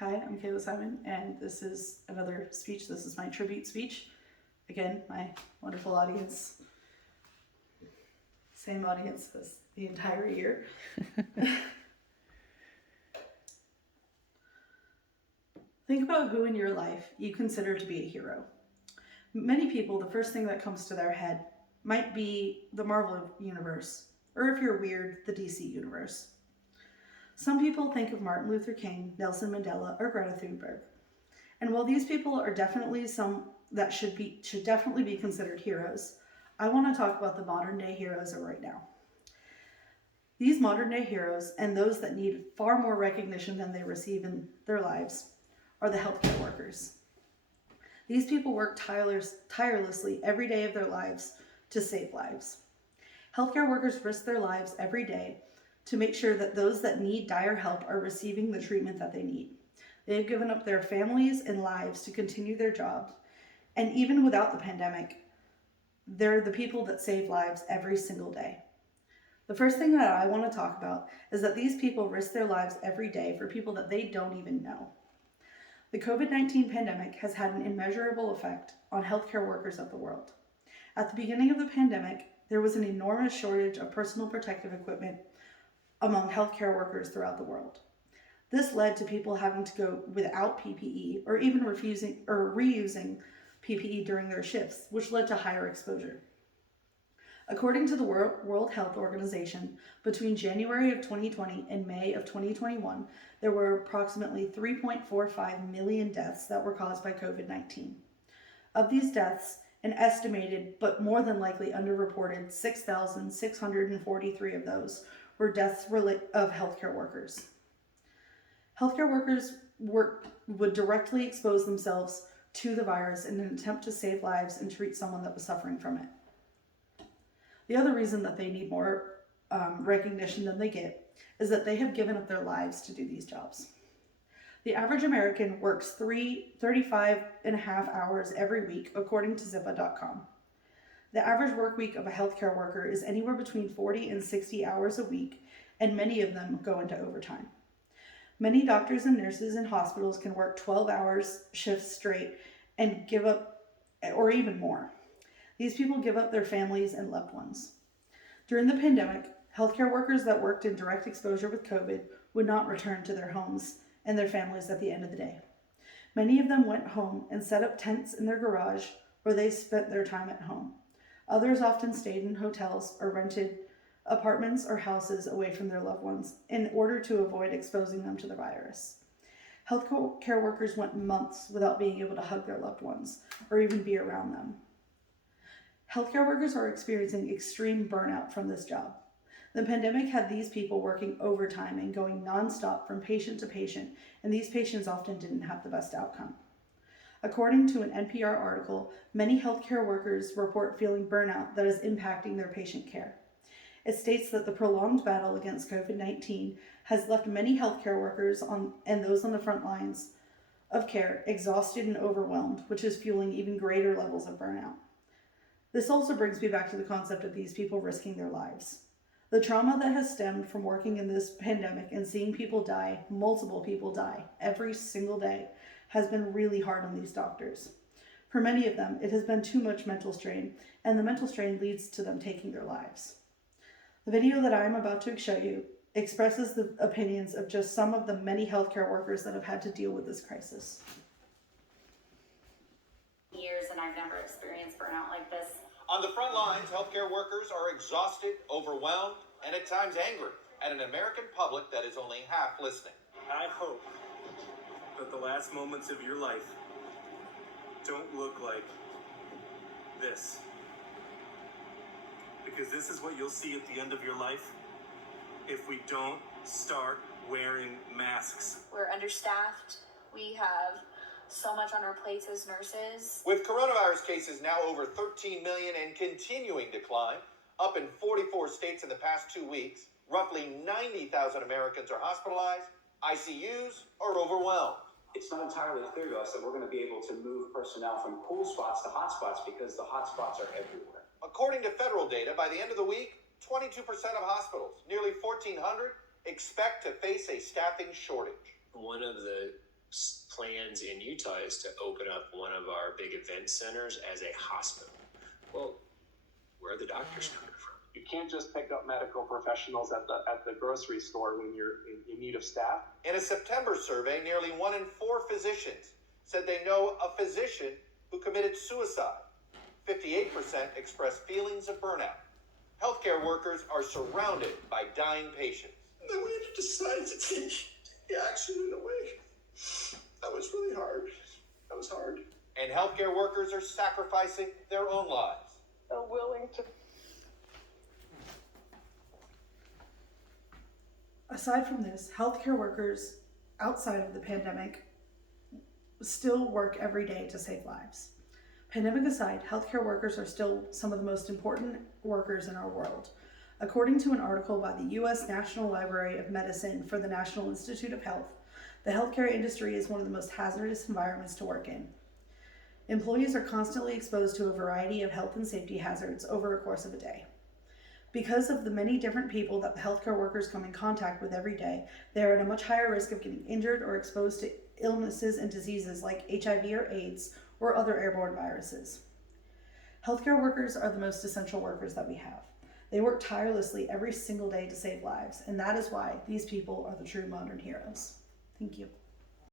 Hi, I'm Kayla Simon, and this is another speech. This is my tribute speech. Again, my wonderful audience. Same audience as the entire year. Think about who in your life you consider to be a hero. Many people, the first thing that comes to their head might be the Marvel Universe, or if you're weird, the DC Universe. Some people think of Martin Luther King, Nelson Mandela, or Greta Thunberg. And while these people are definitely some that should definitely be considered heroes, I want to talk about the modern day heroes of right now. These modern day heroes, and those that need far more recognition than they receive in their lives, are the healthcare workers. These people work tirelessly every day of their lives to save lives. Healthcare workers risk their lives every day to make sure that those that need dire help are receiving the treatment that they need. They have given up their families and lives to continue their jobs, and even without the pandemic, they're the people that save lives every single day. The first thing that I want to talk about is that these people risk their lives every day for people that they don't even know. The COVID-19 pandemic has had an immeasurable effect on healthcare workers of the world. At the beginning of the pandemic, there was an enormous shortage of personal protective equipment among healthcare workers throughout the world. This led to people having to go without PPE or even reusing PPE during their shifts, which led to higher exposure. According to the World Health Organization, between January of 2020 and May of 2021, there were approximately 3.45 million deaths that were caused by COVID-19. Of these deaths, an estimated but more than likely underreported 6,643 of those were deaths of healthcare workers. Healthcare workers would directly expose themselves to the virus in an attempt to save lives and treat someone that was suffering from it. The other reason that they need more recognition than they get is that they have given up their lives to do these jobs. The average American works 35 and a half hours every week, according to Zippa.com. The average work week of a healthcare worker is anywhere between 40 and 60 hours a week, and many of them go into overtime. Many doctors and nurses in hospitals can work 12 hours shifts straight and give up, or even more. These people give up their families and loved ones. During the pandemic, healthcare workers that worked in direct exposure with COVID would not return to their homes and their families at the end of the day. Many of them went home and set up tents in their garage where they spent their time at home. Others often stayed in hotels or rented apartments or houses away from their loved ones in order to avoid exposing them to the virus. Healthcare workers went months without being able to hug their loved ones or even be around them. Healthcare workers are experiencing extreme burnout from this job. The pandemic had these people working overtime and going nonstop from patient to patient, and these patients often didn't have the best outcome. According to an NPR article, many healthcare workers report feeling burnout that is impacting their patient care. It states that the prolonged battle against COVID-19 has left many healthcare workers and those on the front lines of care exhausted and overwhelmed, which is fueling even greater levels of burnout. This also brings me back to the concept of these people risking their lives. The trauma that has stemmed from working in this pandemic and seeing people die, multiple people die, every single day, has been really hard on these doctors. For many of them, it has been too much mental strain, and the mental strain leads to them taking their lives. The video that I am about to show you expresses the opinions of just some of the many healthcare workers that have had to deal with this crisis. Years, and I've never experienced burnout like this. On the front lines, healthcare workers are exhausted, overwhelmed, and at times angry at an American public that is only half listening. I hope that the last moments of your life don't look like this. Because this is what you'll see at the end of your life if we don't start wearing masks. We're understaffed. We have so much on our plates as nurses. With coronavirus cases now over 13 million and continuing to climb, up in 44 states in the past 2 weeks, roughly 90,000 Americans are hospitalized, ICUs are overwhelmed. It's not entirely clear to us that we're going to be able to move personnel from cool spots to hot spots because the hot spots are everywhere. According to federal data, by the end of the week, 22% of hospitals, nearly 1,400, expect to face a staffing shortage. One of the plans in Utah is to open up one of our big event centers as a hospital. Well, where are the doctors coming from? You can't just pick up medical professionals at the grocery store when you're in need of staff. In a September survey, nearly 1 in 4 physicians said they know a physician who committed suicide. 58% expressed feelings of burnout. Healthcare workers are surrounded by dying patients. Then we had to decide to take the accident away. That was really hard. That was hard. And healthcare workers are sacrificing their own lives. Are willing to. Aside from this, healthcare workers outside of the pandemic still work every day to save lives. Pandemic aside, healthcare workers are still some of the most important workers in our world. According to an article by the U.S. National Library of Medicine for the National Institute of Health, the healthcare industry is one of the most hazardous environments to work in. Employees are constantly exposed to a variety of health and safety hazards over a course of a day. Because of the many different people that the healthcare workers come in contact with every day, they are at a much higher risk of getting injured or exposed to illnesses and diseases like HIV or AIDS or other airborne viruses. Healthcare workers are the most essential workers that we have. They work tirelessly every single day to save lives, and that is why these people are the true modern heroes. Thank you.